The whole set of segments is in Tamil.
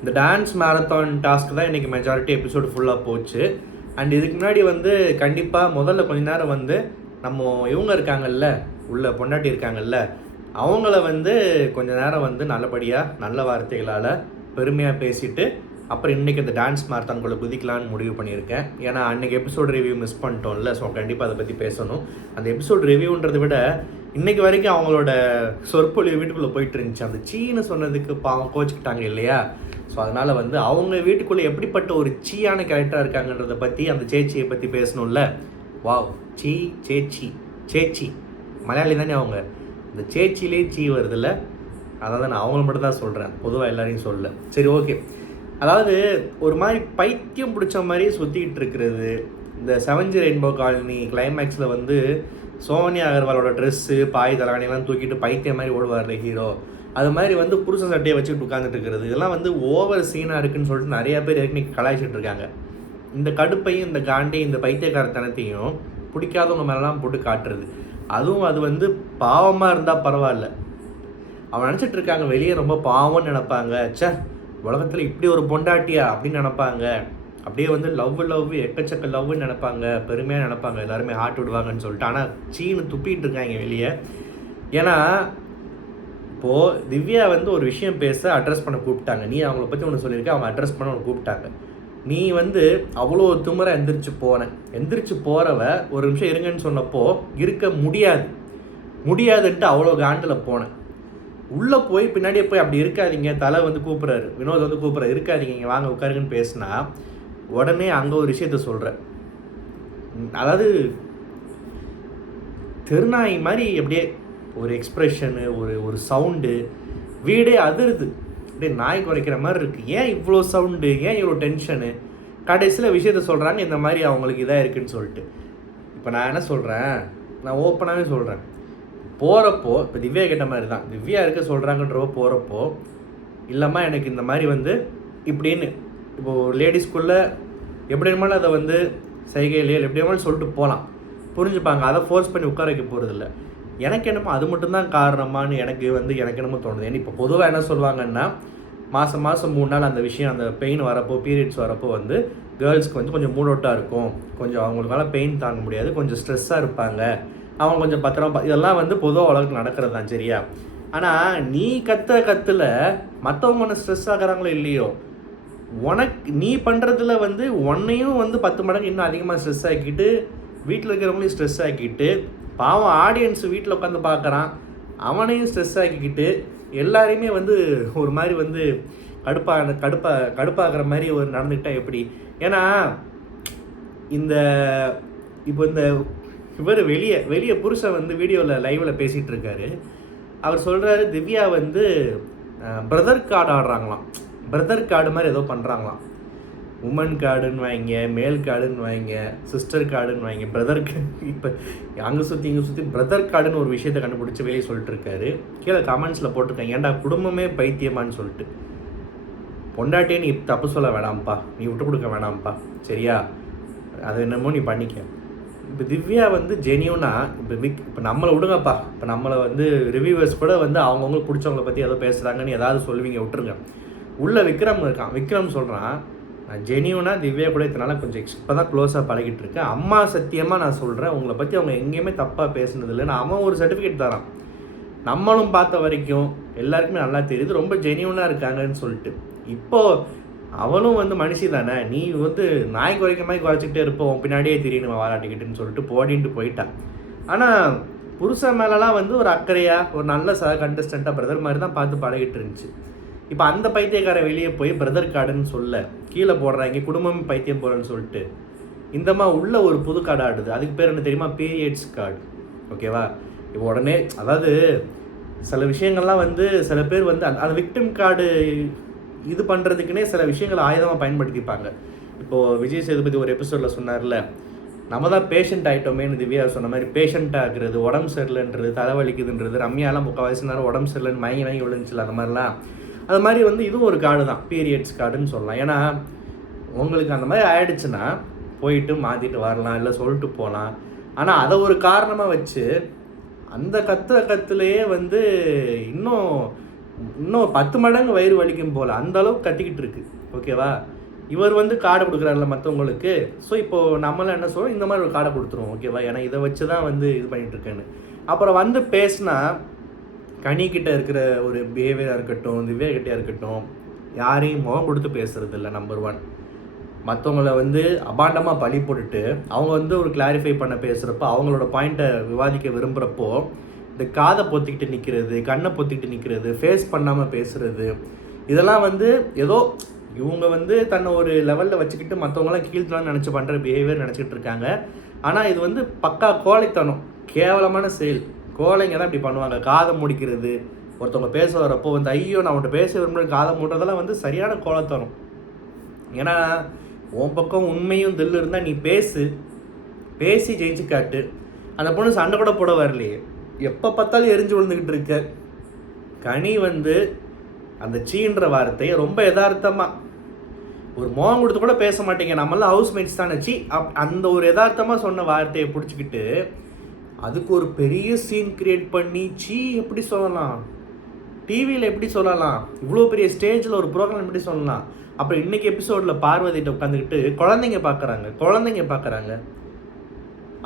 இந்த டான்ஸ் மேரத்தான் டாஸ்க் தான் இன்றைக்கி மெஜாரிட்டி எபிசோடு ஃபுல்லாக போச்சு. அண்ட் இதுக்கு முன்னாடி வந்து கண்டிப்பாக முதல்ல கொஞ்ச நேரம் வந்து நம்ம இவங்க இருக்காங்கல்ல, உள்ள பொண்டாட்டி இருக்காங்கல்ல, அவங்கள வந்து கொஞ்ச நேரம் வந்து நல்லபடியாக நல்ல வார்த்தைகளால் பெருமையாக பேசிட்டு அப்புறம் இன்றைக்கி அந்த டான்ஸ் மாரத்தான்குள்ளே குதிக்கலான்னு முடிவு பண்ணியிருக்கேன். ஏன்னா அன்றைக்கி எபிசோட் ரிவ்யூ மிஸ் பண்ணிட்டோம்ல, ஸோ கண்டிப்பாக அதை பற்றி பேசணும். அந்த எபிசோட் ரிவ்யூன்றதை விட இன்றைக்கி வரைக்கும் அவங்களோட சொற்பொழிவு வீட்டுக்குள்ளே போயிட்டு இருந்துச்சு. அந்த சீன்னு சொன்னதுக்கு பாவம் கோச்சிக்கிட்டாங்க இல்லையா? ஸோ அதனால் வந்து அவங்க வீட்டுக்குள்ளே எப்படிப்பட்ட ஒரு சீயான கேரக்டராக இருக்காங்கன்றதை பற்றி, அந்த சேச்சியை பற்றி பேசணும்ல. வாவ், சீ சேச்சி, சேச்சி மலையாளி தானே அவங்க. இந்த சேச்சிலே சீ வருதில்ல, அதான் நான் அவங்கள மட்டும் தான் சொல்கிறேன், பொதுவாக எல்லாரையும் சொல்ல. சரி, ஓகே. அதாவது ஒரு மாதிரி பைத்தியம் பிடிச்ச மாதிரி சுற்றிக்கிட்டு இருக்கிறது. இந்த 7G ரெயின்போ காலனி கிளைமேக்ஸில் வந்து சோனியா அகர்வாலோட ட்ரெஸ்ஸு பாய் தலானியெல்லாம் தூக்கிட்டு பைத்தியம் மாதிரி ஓடுவார் ஹீரோ. அது மாதிரி வந்து புருஷன் சட்டையை வச்சுக்கிட்டு உட்காந்துட்டு இருக்கிறது, இதெல்லாம் வந்து ஓவர் சீனாக இருக்குதுன்னு சொல்லிட்டு நிறைய பேர் ஏற்கனவே கலாய்ச்சிட்டு இருக்காங்க. இந்த கடுப்பையும் இந்த காண்டையும் இந்த பைத்தியக்காரத்தனத்தையும் பிடிக்காதவங்க மேலாம் போட்டு காட்டுறது. அதுவும் அது வந்து பாவமாக இருந்தால் பரவாயில்ல. அவன் நினச்சிட்டு இருக்காங்க வெளியே ரொம்ப பாவம்னு நினைப்பாங்க. சே, உலகத்தில் இப்படி ஒரு பொண்டாட்டியா அப்படின்னு நினைப்பாங்க. அப்படியே வந்து லவ் எக்கச்சக்க லவ்னு நினைப்பாங்க, பெருமையாக நினைப்பாங்க, எல்லாருமே ஹார்ட் விடுவாங்கன்னு சொல்லிட்டு. ஆனால் சீனு துப்பிட்டு இருக்காங்க வெளியே. ஏன்னா இப்போது திவ்யா வந்து ஒரு விஷயம் பேச அட்ரஸ் பண்ண கூப்பிட்டாங்க. நீ அவங்கள பற்றி ஒன்று சொல்லியிருக்க, அவங்க அட்ரஸ் பண்ண ஒன்று கூப்பிட்டாங்க. நீ வந்து அவ்வளோ திமிரை எந்திரிச்சு போகிறவ ஒரு நிமிஷம் இருங்கன்னு சொன்னப்போ இருக்க முடியாதுன்ட்டு அவ்வளோ காண்டில் போனேன். உள்ளே போய் பின்னாடியே போய் அப்படி இருக்காதீங்க, தலை வந்து கூப்பிட்றாரு, வினோத் வந்து கூப்பிட்றாரு, இருக்காதீங்க இங்கே வாங்க உட்காருங்கன்னு பேசினா உடனே அங்கே ஒரு விஷயத்த சொல்கிறேன். அதாவது திருநாய் மாதிரி அப்படியே ஒரு எக்ஸ்ப்ரெஷனு, ஒரு சவுண்டு, வீடே அதிருது, அப்படியே நாய் குறைக்கிற மாதிரி இருக்குது. ஏன் இவ்வளோ சவுண்டு, ஏன் இவ்வளோ டென்ஷனு? கடைசியில் விஷயத்த சொல்கிறாங்க, இந்த மாதிரி அவங்களுக்கு இதாக இருக்குதுன்னு சொல்லிட்டு. இப்போ நான் என்ன சொல்கிறேன், நான் ஓப்பனாகவே சொல்கிறேன். போகிறப்போ இப்போ திவ்யா கேட்ட மாதிரி தான், திவ்யா இருக்க சொல்கிறாங்கன்றப்போ போகிறப்போ இல்லைம்மா எனக்கு இந்த மாதிரி வந்து இப்படின்னு இப்போது லேடிஸ்குள்ளே எப்படி வேணுமாலும் அதை வந்து சைகையிலே எப்படி வேணுமாலும் சொல்லிட்டு போகலாம், புரிஞ்சுப்பாங்க. அதை ஃபோர்ஸ் பண்ணி உட்கார வைக்க போகிறதில்ல. எனக்கு என்னமோ அது மட்டும்தான் காரணமானு எனக்கு என்னமோ தோணுது. ஏன்னா இப்போ பொதுவாக என்ன சொல்லுவாங்கன்னா, மாதம் 3 நாள் அந்த விஷயம், அந்த பெயின் வரப்போ, பீரியட்ஸ் வரப்போ வந்து கேர்ள்ஸ்க்கு வந்து கொஞ்சம் மூட் அவுட்டாக இருக்கும், கொஞ்சம் அவங்களுக்கால பெயின் தாங்க முடியாது, கொஞ்சம் ஸ்ட்ரெஸ்ஸாக இருப்பாங்க, அவங்க கொஞ்சம் பத்திரமா, இதெல்லாம் வந்து பொதுவாக உலகத்துக்கு நடக்கிறது தான், சரியா? ஆனால் நீ கத்துல மற்றவங்க ஒன்று ஸ்ட்ரெஸ் ஆகிறாங்களோ இல்லையோ, நீ பண்ணுறதுல வந்து உன்னையும் வந்து 10 மடங்கு இன்னும் அதிகமாக ஸ்ட்ரெஸ் ஆக்கிட்டு, வீட்டில் இருக்கிறவங்களையும் ஸ்ட்ரெஸ் ஆக்கிட்டு, பாவம் ஆடியன்ஸ் வீட்டில் உட்காந்து பார்க்குறான் அவனையும் ஸ்ட்ரெஸ் ஆக்கிக்கிட்டு, எல்லாரையுமே வந்து ஒரு மாதிரி வந்து கடுப்பாகிற மாதிரி ஒரு நடந்துக்கிட்டால் எப்படி? ஏன்னா இப்போ இந்த இவர் வெளியே புருஷன் வந்து வீடியோவில் லைவில் பேசிகிட்டு இருக்காரு. அவர் சொல்கிறாரு திவ்யா வந்து பிரதர் கார்டு ஆடுறாங்களாம், பிரதர் கார்டு மாதிரி ஏதோ பண்ணுறாங்களாம். உமன் கார்டுன்னு வாங்க, மேல் கார்டுன்னு வாங்க, சிஸ்டர் கார்டுன்னு வாங்க, பிரதருக்கு இப்போ அங்கே சுற்றி பிரதர் கார்டுன்னு ஒரு விஷயத்தை கண்டுபிடிச்சி வெளியே சொல்லிட்டு இருக்காரு. கீழே கமெண்ட்ஸில் போட்டிருக்காங்க, ஏன்டா குடும்பமே பைத்தியமான்னு சொல்லிட்டு. பொண்டாட்டியே நீ தப்பு சொல்ல வேணாம்ப்பா, நீ விட்டு கொடுக்க வேணாம்ப்பா, சரியா? அது என்னமோ நீ பண்ணிக்க. இப்போ திவ்யா வந்து ஜெனியூனாக இப்போ நம்மளை விடுங்கப்பா, இப்போ நம்மளை வந்து ரிவ்யூவர்ஸ் கூட வந்து அவங்கவுங்களுக்கு பிடிச்சவங்கள பற்றி ஏதோ பேசுகிறாங்கன்னு ஏதாவது சொல்லுவீங்க, விட்டுருங்க. உள்ள விக்ரம் இருக்கான், விக்ரம் சொல்கிறான், நான் ஜெனியூனாக திவ்யா கூட இதனால கொஞ்சம் இப்போ தான் க்ளோஸாக பழகிட்டு இருக்கேன். அம்மா சத்தியமாக நான் சொல்கிறேன், உங்களை பற்றி அவங்க எங்கேயுமே தப்பாக பேசுனதில்லை. நான் அவன் ஒரு சர்டிஃபிகேட் தரான், நம்மளும் பார்த்த வரைக்கும் எல்லாருக்குமே நல்லா தெரியுது ரொம்ப ஜெனியூனாக இருக்காங்கன்னு சொல்லிட்டு. இப்போது அவனும் வந்து மனுஷி தானே, நீ வந்து நாய் குறைக்க மாதிரி குறைச்சிக்கிட்டே இருப்போம், பின்னாடியே தெரியணும் வாராட்டிக்கிட்டுன்னு சொல்லிட்டு போடின்ட்டு போயிட்டான். ஆனால் புருஷன் மேலெலாம் வந்து ஒரு அக்கறையாக ஒரு நல்ல கண்டஸ்டண்ட்டாக பிரதர் மாதிரி தான் பார்த்து பழகிட்டு இருந்துச்சு. இப்போ அந்த பைத்தியக்காரன் வெளியே போய் பிரதர் கார்டுன்னு சொல்ல கீழே போடுறாங்க, குடும்பமே பைத்தியம் போடுறேன்னு சொல்லிட்டு இந்தம்மா உள்ள ஒரு புது கார்டு ஆடுது. அதுக்கு பேர் என்ன தெரியுமா? Periods card. ஓகேவா? இப்போ உடனே அதாவது சில விஷயங்கள்லாம் வந்து சில பேர் வந்து அந்த விக்டிம் கார்டு இது பண்ணுறதுக்குன்னே சில விஷயங்களை ஆயுதமாக பயன்படுத்திப்பாங்க. இப்போது விஜய் சேதுபதி ஒரு எபிசோடில் சொன்னார்ல, நம்ம தான் பேஷண்ட் ஆகிட்டோமேனு திவ்யா சொன்ன மாதிரி பேஷண்ட் ஆகுறது, உடம்பு சரியில்லைன்றது, தலைவலிக்குதுன்றது, ரம்யாலாம் முக்கால்வாசி நேரம் உடம்பு சரியில்லைன்னு மயங்கி விழுந்துச்சுல, அந்த மாதிரிலாம். அது மாதிரி வந்து இதுவும் ஒரு கார்டு தான், பீரியட்ஸ் கார்டுன்னு சொல்லலாம். ஏன்னா உங்களுக்கு அந்த மாதிரி ஆயிடுச்சுன்னா போயிட்டு மாற்றிட்டு வரலாம், இல்லை சொல்லிட்டு போகலாம். ஆனால் அதை ஒரு காரணமாக வச்சு அந்த கத்துலேயே வந்து இன்னும் இன்னும் 10 மடங்கு வயிறு வலிக்கும் போல் அந்த அளவுக்கு கத்திக்கிட்டு இருக்கு. ஓகேவா? இவர் வந்து கார்டை கொடுக்குறாருல மற்றவங்களுக்கு. ஸோ இப்போது நம்மளாம் என்ன சொல்கிறோம், இந்த மாதிரி ஒரு கார்டை கொடுத்துருவோம். ஓகேவா? ஏன்னா இதை வச்சு தான் வந்து இது பண்ணிகிட்ருக்கேன்னு. அப்புறம் வந்து பேசினா கனிக்கிட்ட இருக்கிற ஒரு பிஹேவியராக இருக்கட்டும், திவ்யா கிட்டே இருக்கட்டும், யாரையும் முகம் கொடுத்து பேசுறது இல்லை. நம்பர் 1. மற்றவங்கள வந்து அபாண்டமாக பழி போட்டுட்டு அவங்க வந்து ஒரு கிளாரிஃபை பண்ண பேசுகிறப்போ, அவங்களோட பாயிண்ட்டை விவாதிக்க விரும்புகிறப்போ, இந்த காதை பொத்திக்கிட்டு நிற்கிறது, கண்ணை பொத்திக்கிட்டு நிற்கிறது, ஃபேஸ் பண்ணாமல் பேசுகிறது, இதெல்லாம் வந்து ஏதோ இவங்க வந்து தன்னை ஒரு லெவலில் வச்சுக்கிட்டு மற்றவங்களாம் கீழ்த்தலாம்னு நினச்சி பண்ணுற பிஹேவியர் நினச்சிக்கிட்டு இருக்காங்க. ஆனால் இது வந்து பக்கா கோழைத்தனம், கேவலமான செயல். கோழைங்க தான் இப்படி பண்ணுவாங்க. காதை முடிக்கிறது, ஒருத்தவங்க பேச வரப்போ வந்து ஐயோ நான் அவன்கிட்ட பேச விரும்புகிற காதை மூடுறதெல்லாம் வந்து சரியான கோழைத்தனம். ஏன்னா உன் பக்கம் உண்மையும் தில்லு இருந்தால் நீ பேசி ஜெயிச்சு காட்டு. அந்த பொண்ணு சண்டை கூட போட வரலையே, எப்போ பார்த்தாலும் எரிஞ்சு விழுந்துக்கிட்டு இருக்க. கனி வந்து அந்த சீன்ற வார்த்தையை ரொம்ப யதார்த்தமாக ஒரு மோகம் கொடுத்து கூட பேச மாட்டேங்க, நம்மளாம் ஹவுஸ்மேட்ஸ் தானே சி அந்த ஒரு யதார்த்தமாக சொன்ன வார்த்தையை பிடிச்சிக்கிட்டு அதுக்கு ஒரு பெரிய சீன் கிரியேட் பண்ணி எப்படி சொல்லலாம், டிவியில் எப்படி சொல்லலாம், இவ்வளோ பெரிய ஸ்டேஜில் ஒரு ப்ரோக்ராம் எப்படி சொல்லலாம். அப்புறம் இன்றைக்கி எபிசோடில் பார்வதிகிட்ட உட்காந்துக்கிட்டு குழந்தைங்க பார்க்குறாங்க.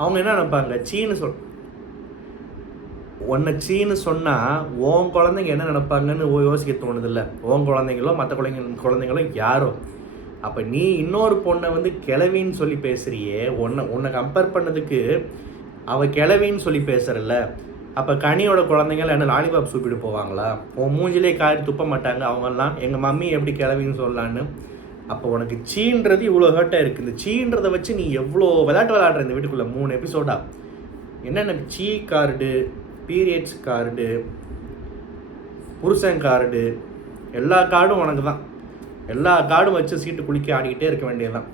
அவங்க என்ன நினைப்பாங்க, சீன்னு சொன்னால் உன் குழந்தைங்க என்ன நினைப்பாங்கன்னு யோசிக்க தோணுதில்ல. உன் குழந்தைங்களோ மற்ற குழந்தைங்களோ யாரோ. அப்போ நீ இன்னொரு பொண்ணை வந்து கிளவின்னு சொல்லி பேசுகிறியே, உன்னை கம்பேர் பண்ணதுக்கு அவள் கிளவின்னு சொல்லி பேசுகிறல்ல. அப்போ கனியோட குழந்தைங்கள என்ன லாலிபாப் சூப்பிட்டு போவாங்களா? உன் மூஞ்சிலே காரி துப்ப மாட்டாங்க அவங்கெல்லாம், எங்கள் மம்மி எப்படி கிளவின்னு சொல்லலான்னு. அப்போ உனக்கு சீன்றது இவ்வளோ ஹர்ட்டாக இருக்குது. இந்த சீன்றதை வச்சு நீ எவ்வளோ விளையாடுற இந்த வீட்டுக்குள்ளே 3 எபிசோடா. என்னென்ன சீ கார்டு, பீரியட்ஸ் கார்டு, புருஷன் கார்டு, எல்லா கார்டும் உனக்கு தான். எல்லா கார்டும் வச்சு சீட்டு குளிக்க ஆடிக்கிட்டே இருக்க வேண்டியதுதான்.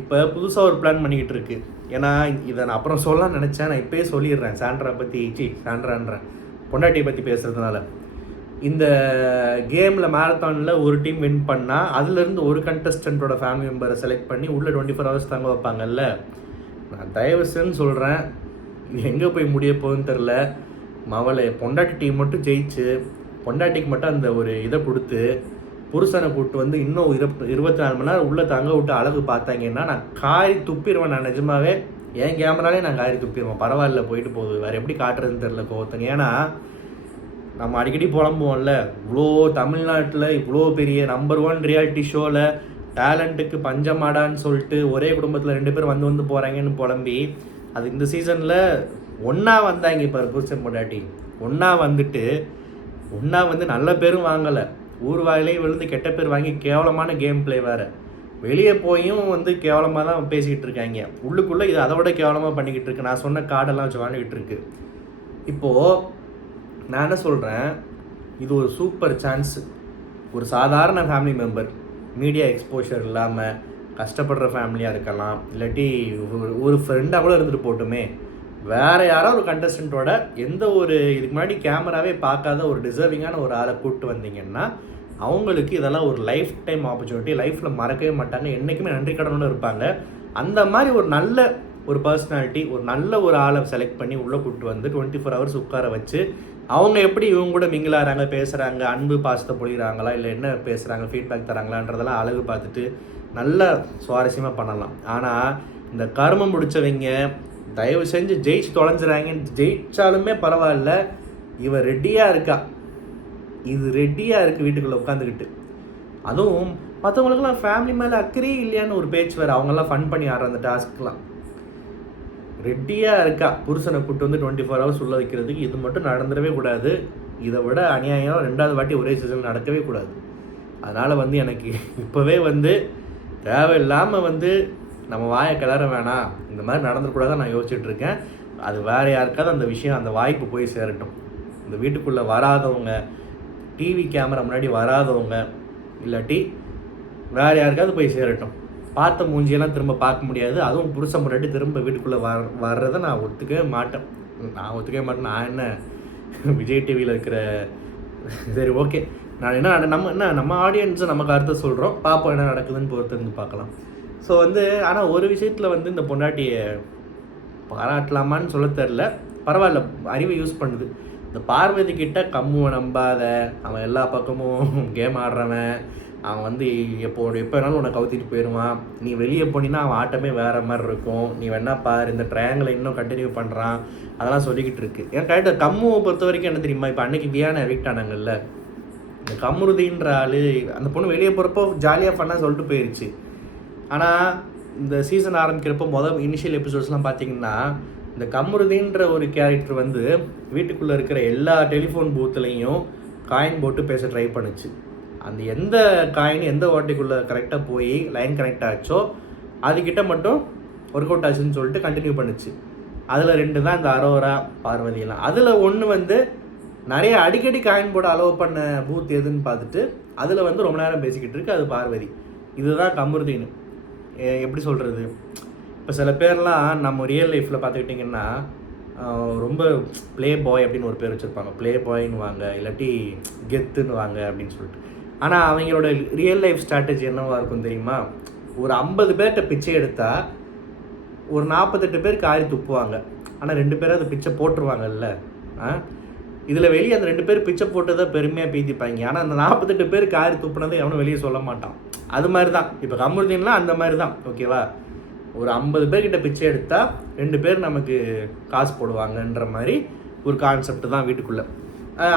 இப்போ புதுசாக ஒரு பிளான் பண்ணிக்கிட்டு இருக்கு. ஏன்னா இதை நான் அப்புறம் சொல்லலாம்னு நினச்சேன், நான் இப்போயே சொல்லிடுறேன். சாண்ட்ரான்றேன் பொண்டாட்டியை பற்றி பேசுகிறதுனால, இந்த கேமில் மேரத்தானில் ஒரு டீம் வின் பண்ணால் அதுலேருந்து ஒரு கண்டஸ்டண்ட்டோட ஃபேமிலி மெம்பரை செலக்ட் பண்ணி உள்ளே 24 ஹவர்ஸ் தங்க வைப்பாங்கல்ல. நான் தயவுசென்னு சொல்கிறேன், எங்கே போய் முடிய போகுதுன்னு தெரில. மவளை பொண்டாட்டி டீம் மட்டும் ஜெயிச்சு பொண்டாட்டிக்கு மட்டும் அந்த ஒரு இதை கொடுத்து புருஷனை கூப்பிட்டு வந்து இன்னும் 24 மணி நேரம் உள்ளே தங்க விட்டு அழகு பார்த்தாங்கன்னா நான் காரி துப்பிடுவேன். நான் நிஜமாவே என் கேமராலே நான் காரி துப்பிடுவேன். பரவாயில்ல, போயிட்டு போகுது, வேறு எப்படி காட்டுறதுன்னு தெரில கோவத்தங்க. ஏன்னா நம்ம அடிக்கடி புலம்புவோம்ல, இவ்வளோ தமிழ்நாட்டில் இவ்வளோ பெரிய நம்பர் 1 ரியாலிட்டி ஷோவில் டேலண்ட்டுக்கு பஞ்சமாடான்னு சொல்லிட்டு ஒரே குடும்பத்தில் 2 பேர் வந்து போகிறாங்கன்னு புலம்பி, அது இந்த சீசனில் ஒன்றா வந்தாங்க. இப்போ புருஷன் பொண்டாட்டி ஒன்றா வந்து நல்ல பேரும் வாங்கலை, ஊர் வாயிலையும் விழுந்து கெட்ட பேர் வாங்கி கேவலமான கேம் பிளே வேறு. வெளியே போயும் வந்து கேவலமாக தான் பேசிக்கிட்டு இருக்காங்க. உள்ளுக்குள்ளே இது அதை விட கேவலமாக பண்ணிக்கிட்டு இருக்கு. நான் சொன்ன கார்டெல்லாம் ஜாலிக்கிட்டு இருக்கு. இப்போது நான் என்ன சொல்கிறேன், இது ஒரு சூப்பர் சான்ஸு. ஒரு சாதாரண ஃபேமிலி மெம்பர், மீடியா எக்ஸ்போஷர் இல்லாமல் கஷ்டப்படுற ஃபேமிலியாக இருக்கலாம், இல்லாட்டி ஒரு ஃப்ரெண்டாக கூட இருந்துட்டு போட்டுமே, வேறு யாரோ ஒரு கண்டஸ்டண்ட்டோட எந்த ஒரு இதுக்கு முன்னாடி கேமராவே பார்க்காத ஒரு டிசர்விங்கான ஒரு ஆளை கூப்பிட்டு வந்தீங்கன்னா அவங்களுக்கு இதெல்லாம் ஒரு லைஃப் டைம் ஆப்பர்ச்சுனிட்டி, லைஃப்பில் மறக்கவே மாட்டாங்க, என்றைக்குமே நன்றி கடனோடு இருப்பாங்க. அந்த மாதிரி ஒரு நல்ல ஒரு பர்சனாலிட்டி, ஒரு நல்ல ஒரு ஆளை செலக்ட் பண்ணி உள்ளே கூப்பிட்டு வந்து 24 ஹவர்ஸ் உட்கார வச்சு அவங்க எப்படி இவங்க கூட மிங்கிலாகிறாங்க, பேசுகிறாங்க, அன்பு பாசத்தை பொழிகிறாங்களா, இல்லை என்ன பேசுகிறாங்க, ஃபீட்பேக் தராங்களான்றதெல்லாம் அழகு பார்த்துட்டு நல்லா சுவாரஸ்யமாக பண்ணலாம். ஆனால் இந்த கர்மம் முடித்தவங்க தயவு செஞ்சு ஜெயிச்சு தொலைஞ்சிடாங்கன்னு, ஜெயிச்சாலுமே பரவாயில்ல, இவன் ரெடியாக இருக்கா, இது ரெடியாக இருக்குது வீட்டுக்குள்ளே உட்காந்துக்கிட்டு. அதுவும் மற்றவங்களுக்குலாம் ஃபேமிலி மேலே அக்கறையே இல்லையான்னு ஒரு பேச்சு வேறு. அவங்கெல்லாம் ஃபன் பண்ணி ஆடுற அந்த டாஸ்க்கெலாம் ரெடியாக இருக்கா. புருஷனை கூப்பிட்டு வந்து 24 ஹவர்ஸ் உள்ள வைக்கிறதுக்கு இது மட்டும் நடந்துடவே கூடாது. இதை விட அநியாயம் 2வது வாட்டி ஒரே சீசன் நடக்கவே கூடாது. அதனால் வந்து எனக்கு இப்போவே வந்து தேவையில்லாமல் வந்து நம்ம வாயை கிளற வேணாம், இந்த மாதிரி நடந்துக்கூடாதான் நான் யோசிச்சுட்ருக்கேன். அது வேறு யாருக்காவது அந்த விஷயம், அந்த வாய்ப்பு போய் சேரட்டும். இந்த வீட்டுக்குள்ளே வராதவங்க, டிவி கேமரா முன்னாடி வராதவங்க, இல்லாட்டி வேறு யாருக்காவது போய் சேரட்டும். பார்த்த மூஞ்சியெல்லாம் திரும்ப பார்க்க முடியாது. அதுவும் புருஷன் முன்னாடி திரும்ப வீட்டுக்குள்ளே வர்றதை நான் ஒத்துக்கவே மாட்டேன். நான் என்ன விஜய் டிவியில் இருக்கிற, சரி ஓகே, நான் நம்ம ஆடியன்ஸை நமக்கு அர்த்தம் சொல்கிறோம், பார்ப்போம் என்ன நடக்குதுன்னு பொறுத்திருந்து பார்க்கலாம். ஸோ வந்து ஆனால் ஒரு விஷயத்தில் வந்து இந்த பொண்டாட்டியை பாராட்டலாமான்னு சொல்ல தெரில, பரவாயில்ல, அறிவை யூஸ் பண்ணுது. இந்த பார்வதி கிட்ட கம்முவை நம்பாத, அவன் எல்லா பக்கமும் கேம் ஆடுறவன், அவன் வந்து எப்போ வேணாலும் உன்னை கவுத்திட்டு போயிடுவான், நீ வெளியே போனீங்கன்னா அவன் ஆட்டமே வேறு மாதிரி இருக்கும், நீ வேணா பாரு, இந்த ட்ரையாங்கிளை இன்னும் கண்டினியூ பண்ணுறான், அதெல்லாம் சொல்லிக்கிட்டு இருக்கு. ஏன் கரெக்டாக கம்முவை பொறுத்த வரைக்கும் என்ன தெரியுமா, இப்போ அன்னைக்கு வியானை எவிக்ட் ஆனாங்கல்ல, இந்த கம்ருதின்ற ஆள் அந்த பொண்ணு வெளியே போகிறப்போ ஜாலியாக ஃபன்னாக சொல்லிட்டு போயிடுச்சு. ஆனால் இந்த சீசன் ஆரம்பிக்கிறப்போ இனிஷியல் எபிசோட்ஸ்லாம் பார்த்தீங்கன்னா இந்த கம்ருதின்ற ஒரு கேரக்டர் வந்து வீட்டுக்குள்ளே இருக்கிற எல்லா டெலிஃபோன் பூத்துலேயும் காயின் போட்டு பேச ட்ரை பண்ணுச்சு. அந்த எந்த காயின் எந்த ஓட்டைக்குள்ளே கரெக்டாக போய் லைன் கனெக்ட் ஆச்சோ அதுக்கிட்ட மட்டும் ஒர்க் அவுட் ஆச்சுன்னு சொல்லிட்டு கண்டினியூ பண்ணுச்சு. அதில் 2 தான் இந்த அரோரா பார்வதியெல்லாம். அதில் ஒன்று வந்து நிறைய அடிக்கடி காயின் போட அலோவ் பண்ண பூத் எதுன்னு பார்த்துட்டு அதில் வந்து ரொம்ப நேரம் பேசிக்கிட்டு இருக்கு, அது பார்வதி. இதுதான் கம்ருதின்னு. எப்படி சொல்கிறது, இப்போ சில பேர்லாம் நம்ம ரியல் லைஃப்பில் பார்த்துக்கிட்டிங்கன்னா ரொம்ப ப்ளே பாய் அப்படின்னு ஒரு பேர் வச்சுருப்பாங்க, ப்ளே பாயின்னு வாங்க, இல்லாட்டி கெத்துன்னு வாங்க அப்படின்னு சொல்லிட்டு. ஆனால் அவங்களோட ரியல் லைஃப் ஸ்ட்ராட்டஜி என்னவாக இருக்கும் தெரியுமா, ஒரு 50 பேர்கிட்ட பிச்சை எடுத்தால் ஒரு 48 பேர் காரி துப்புவாங்க, ஆனால் 2 பேரும் அதை பிச்சை போட்டுருவாங்கல்ல. இதில் வெளியே அந்த 2 பேர் பிச்சை போட்டதை பெருமையாக பீத்திப்பாங்க, ஆனால் அந்த 48 பேர் காரி துப்புனதை எவனும் வெளியே சொல்ல மாட்டான். அது மாதிரி தான் இப்போ கம்ருதீன்லாம் அந்த மாதிரி தான். ஓகேவா, ஒரு 50 பேர்கிட்ட பிச்சை எடுத்தால் 2 பேர் நமக்கு காசு போடுவாங்கன்ற மாதிரி ஒரு கான்செப்ட் தான் வீட்டுக்குள்ளே.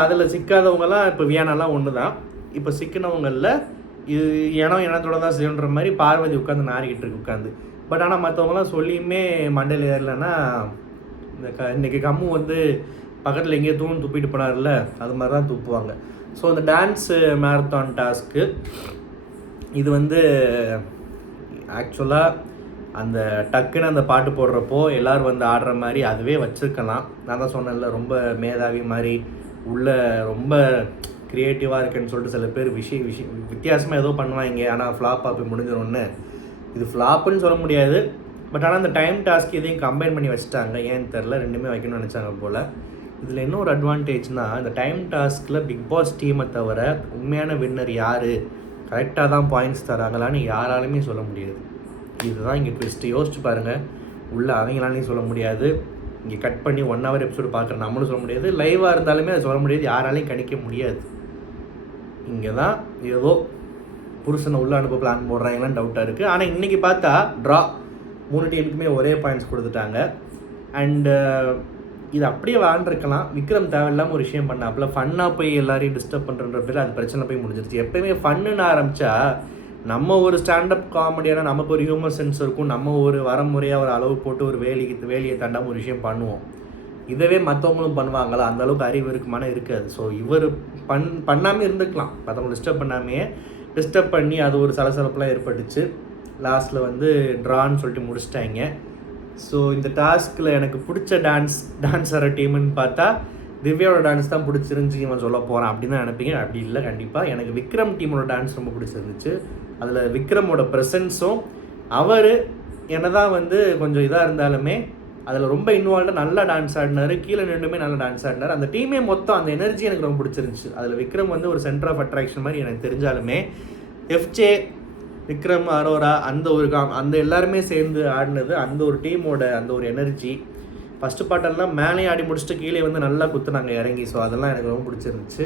அதில் சிக்காதவங்கலாம் இப்போ வியானாலாம் ஒன்று தான். இப்போ சிக்கினவங்களில் இது இனத்தோட தான் செய்யணுன்ற மாதிரி பார்வதி உட்காந்து நாரிக்கிட்டு இருக்கு உட்காந்து. பட் ஆனால் மற்றவங்களாம் சொல்லியுமே மண்டையில் ஏறலைன்னா இன்றைக்கி கம்மு வந்து பக்கத்தில் எங்கேயோ தூண் துப்பிட்டு போனார்ல, அது மாதிரி தான் துப்புவாங்க. ஸோ இந்த டான்ஸு மேரத்தான் டாஸ்க்கு இது வந்து ஆக்சுவலாக அந்த டக்குன்னு அந்த பாட்டு போடுறப்போ எல்லோரும் வந்து ஆடுற மாதிரி அதுவே வச்சுருக்கலாம். நான் தான் சொன்னேன்ல, ரொம்ப மேதாவி மாதிரி உள்ள ரொம்ப க்ரியேட்டிவாக இருக்குன்னு சொல்லிட்டு சில பேர் வித்தியாசமாக ஏதோ பண்ணுவாங்க, ஆனால் ஃப்ளாப்பாக போய் முடிஞ்சிடும்னு. இது ஃப்ளாப்புன்னு சொல்ல முடியாது, பட் ஆனால் அந்த டைம் டாஸ்க் இதையும் கம்பைன் பண்ணி வச்சுட்டாங்க. ஏன்னு தெரில, 2மே வைக்கணும்னு நினச்சாங்க போல். இதில் இன்னொரு அட்வான்டேஜ்னால் இந்த டைம் டாஸ்கில் பிக் பாஸ் டீமை தவிர உண்மையான வின்னர் யார், கரெக்டாக தான் பாயிண்ட்ஸ் தராங்களான்னு யாராலுமே சொல்ல முடியாது. இதுதான் இங்கே ட்விஸ்ட்டு. யோசிச்சு பாருங்கள், உள்ளே அவங்களாலையும் சொல்ல முடியாது, இங்கே கட் பண்ணி 1 hour எபிசோடு பார்க்குற நம்மளும் சொல்ல முடியாது, லைவாக இருந்தாலுமே அதை சொல்ல முடியாது, யாராலையும் கணிக்க முடியாது. இங்கே தான் ஏதோ புருஷனை உள்ளே அனுப்ப பிளான் போடுறாங்களான்னு டவுட்டாக இருக்குது. ஆனால் இன்றைக்கி பார்த்தா ட்ரா, 3 டீமுக்குமே ஒரே பாயிண்ட்ஸ் கொடுத்துட்டாங்க. அண்டு இது அப்படியே வாழ்ந்துருக்கலாம். விக்ரம் தேவையில்லாமல் ஒரு விஷயம் பண்ணாப்புல, ஃபன்னாக போய் எல்லாரையும் டிஸ்டர்ப் பண்ணுறன்ற பேர் அது பிரச்சனை போய் முடிஞ்சிருச்சு. எப்போயுமே ஃபன்னுன்னு ஆரம்பித்தா நம்ம ஒரு ஸ்டாண்டப் காமெடியான நமக்கு ஒரு ஹியூமர் சென்ஸ் இருக்கும், நம்ம ஒரு வரமுறையாக ஒரு அளவு போட்டு ஒரு வேலையை தாண்டாமல் ஒரு விஷயம் பண்ணுவோம். இதவே மற்றவங்களும் பண்ணுவாங்களா, அந்தளவுக்கு அறிவு இருக்குமான இருக்காது. ஸோ இவர் பண்ணாமல் இருந்துக்கலாம், மற்றவங்க டிஸ்டர்ப் பண்ணி அது ஒரு சலசலப்பெலாம் ஏற்பட்டுச்சு. லாஸ்ட்டில் வந்து ட்ரான்னு சொல்லிட்டு முடிச்சிட்டாங்க. ஸோ இந்த டாஸ்கில் எனக்கு பிடிச்ச டான்ஸர் டீமுன்னு பார்த்தா திவ்யாவோட டான்ஸ் தான் பிடிச்சிருந்துச்சி இவன் சொல்ல போகிறான் அப்படின்னு தான் நினைப்பீங்க. அப்படி இல்லை, கண்டிப்பாக எனக்கு விக்ரம் டீமோட டான்ஸ் ரொம்ப பிடிச்சிருந்துச்சு. அதில் விக்ரமோட ப்ரெசன்ஸும் அவர் என்ன தான் வந்து கொஞ்சம் இதாக இருந்தாலுமே அதில் ரொம்ப இன்வால்வாக நல்லா டான்ஸ் ஆடினார், கீழே நின்றுமே நல்லா டான்ஸ் ஆடினார். அந்த டீமே மொத்தம் அந்த எனர்ஜி எனக்கு ரொம்ப பிடிச்சிருந்துச்சு. அதில் விக்ரம் வந்து ஒரு சென்டர் ஆஃப் அட்ராக்ஷன் மாதிரி எனக்கு தெரிஞ்சாலுமே எஃப்ஜே, விக்ரம், அரோரா அந்த எல்லாருமே சேர்ந்து ஆடினது, அந்த ஒரு டீமோட அந்த ஒரு எனர்ஜி. ஃபஸ்ட்டு பாட்டெல்லாம் மேலே ஆடி முடிச்சுட்டு கீழே வந்து நல்லா குத்துனாங்க இறங்கி. ஸோ அதெல்லாம் எனக்கு ரொம்ப பிடிச்சிருந்துச்சு.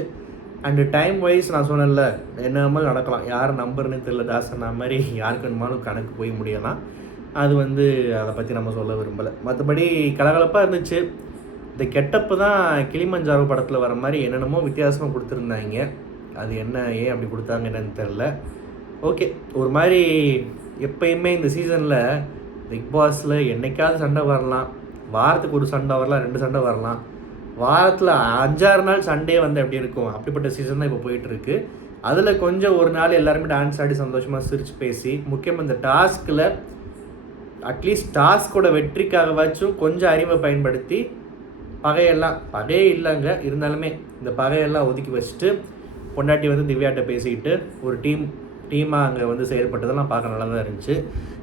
அண்டு டைம் வைஸ் நான் சொன்னேன்ல, என்னமாதிரி நடக்கலாம், யார் நம்பர்னு தெரியல, தாசனா மாதிரி யாருக்கு வேணுமாலும் கணக்கு போய் முடியலாம். அது வந்து அதை பற்றி நம்ம சொல்ல விரும்பலை. மற்றபடி கலகலப்பாக இருந்துச்சு. இந்த கெட்டப்பு தான் கிளிமஞ்சாரோ படத்தில் வர மாதிரி என்னென்னமோ வித்தியாசமாக கொடுத்துருந்தாங்க. அது என்ன, ஏன் அப்படி கொடுத்தாங்க என்னன்னு தெரில. ஓகே, ஒரு மாதிரி எப்பயுமே இந்த சீசனில் பிக் பாஸில் என்றைக்காவது சண்டை வரலாம், வாரத்துக்கு ஒரு சண்டை வரலாம், 2 சண்டை வரலாம், வாரத்தில் 5-6 நாள் சண்டே வந்து எப்படி இருக்கும், அப்படிப்பட்ட சீசன் தான் இப்போ போயிட்டுருக்கு. அதில் கொஞ்சம் ஒரு நாள் எல்லாருமே டான்ஸ் ஆடி சந்தோஷமாக சிரித்து பேசி, முக்கியமாக இந்த டாஸ்கில் அட்லீஸ்ட் டாஸ்கோட வெற்றிக்காகவாச்சும் கொஞ்சம் அறிவை பயன்படுத்தி பகையே இல்லைங்க, இருந்தாலுமே இந்த பகையெல்லாம் ஒதுக்கி வச்சுட்டு பொண்டாட்டி வந்து திவ்யாட்ட பேசிக்கிட்டு ஒரு டீமாக அங்கே வந்து செயல்பட்டதெல்லாம் பார்க்க நல்லா தான் இருந்துச்சு.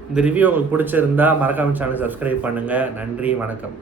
இந்த ரிவ்யூ உங்களுக்கு பிடிச்சிருந்தா மறக்காம சேனல் சப்ஸ்கிரைப் பண்ணுங்கள். நன்றி, வணக்கம்.